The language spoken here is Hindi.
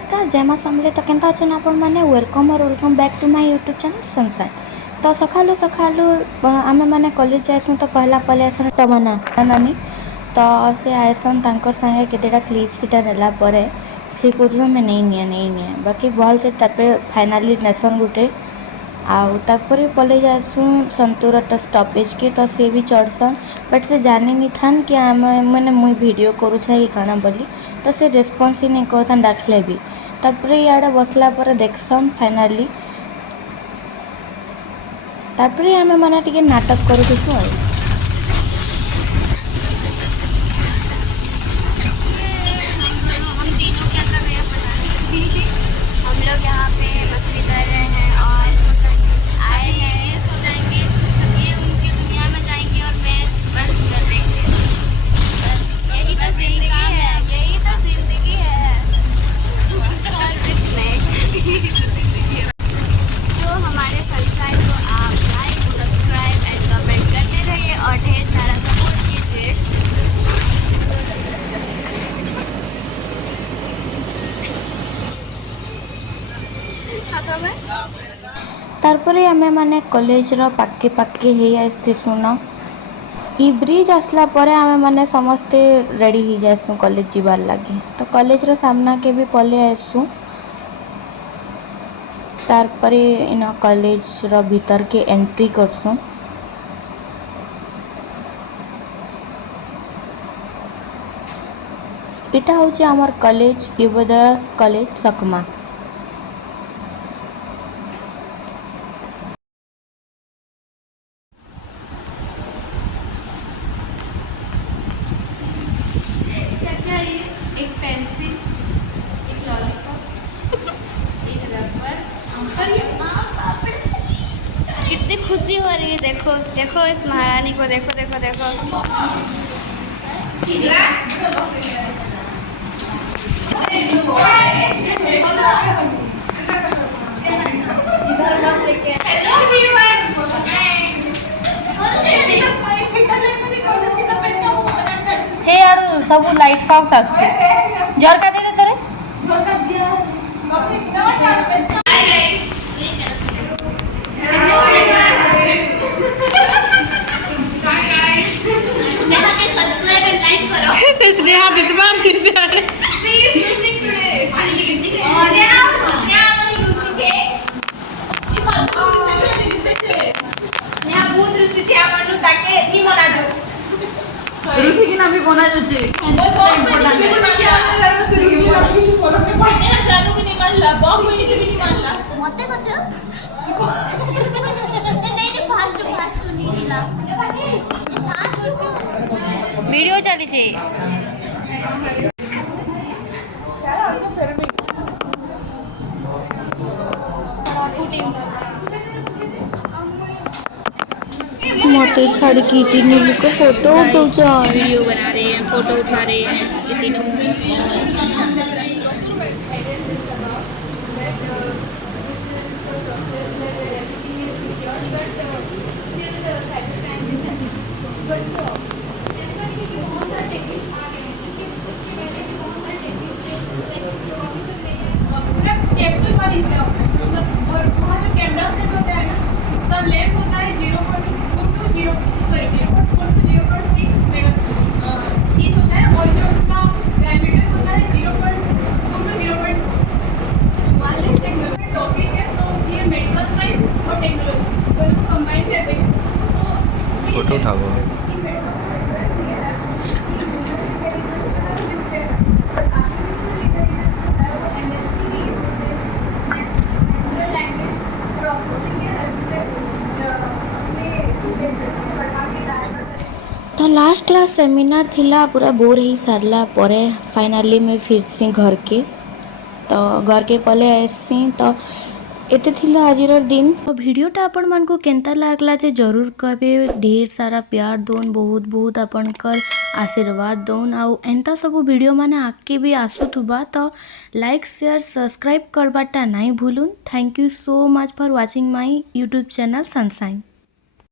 नमस्कार जय माँ समले। तो केंता अच्छे आपण मैंने वेलकम और welcome back to my YouTube channel sunshine. तो सकालू सकालू आम मैंने कॉलेज जाइसुँ तो पहला पहले आसन तमन्ना नानी तो से आयसन तांकर संगे केतेटा क्लिप सीटा नेला परे सी कह मैं नहीं बाकी भल से फाइनाली नेसन गुटे आउ तापर पले जासुँ संतूर स्टॉपेज के तो सी भी चढ़सन बट से जानी नहीं थान कि आम मैंने मुई वीडियो करूछे कि काना बोली तो से रेस्पॉन्स ही नहीं करथान डाकले भी तापर इे बसला पर देखसन फाइनाली तापर आम मैंने टिके नाटक करूँ। हम लोग यहाँ पे मस्ती कर रहे हैं और आए हैं ये सो जाएंगे, ये उनकी दुनिया में जाएंगे और मैं बस घर देंगे। बस यही तो जिंदगी है, यही तो जिंदगी है और कुछ नहीं। तो हमारे सनशाइन को आप लाइक सब्सक्राइब एंड कमेंट करते रहिए और ढेर सारा सपोर्ट कीजिए। तारपरे आमे माने कॉलेज रो पाके पाके हे आस्ते सुना ई ब्रिज आसला परे आमे माने समस्ते रेडी ही जासु कॉलेज जीवार लागे तो कॉलेज रो सामना के भी पले आसु तारपरे इन कॉलेज रो भीतर के एंट्री करसु। इटा होचे आमर कॉलेज युवोदय कॉलेज सकमा। एक पेंसिल, एक लॉलीपॉप, एक रबर, और ये आम पापड़। कितनी खुशी हो रही है, देखो देखो इस महारानी को, देखो देखो देखो। सब लाइट फाउस आछे झरका दे दे तोरे स्नेहा के सब्सक्राइब एंड लाइक करो। स्नेहा दिस बार she is missing today. Sneha वाली रुचि छे ई फालतू रुचि छे स्नेहा बहुत रुचि छे हमनु ताके नी मनाजो रुसी की नाम भी बना जाछे जानू भी नहीं मानला बॉक में नीचे भी नहीं मानला मते कछ नहीं फास्ट फास्ट नहीं दिला वीडियो चली छे मते छाड़ की तीन लोग फोटो उठा वीडियो बना रहे हैं, फोटो उठा रहे हैं ये तीनों। लेंथ होता है 0.420 सॉरी 0.420.6 मेगा इंच होता है और जो इसका डायमीटर होता है 0.2 वायरलेस टेक्नोलॉजी टॉपिक है तो ये मेडिकल साइंस और टेक्नोलॉजी दोनों को कंबाइन करते हैं तो फोटो उठाओ। तो लास्ट क्लास सेमिनार थिला पूरा बोर ही सारला परे फाइनाली मैं फिर सी घर के तो घर के पले आसी तो एते थिला आजिर दिन। तो वीडियोटा आपण मान को केंता लागला जे जरूर कहबे ढेर सारा प्यार दोन बहुत बहुत आपनकर आशीर्वाद दोन आउ एंता सब वीडियो माने आके भी आसुथुबा तो लाइक शेयर सब्सक्राइब करबाटा नहीं भूलुन। Thank you so much for watching my YouTube channel sunshine.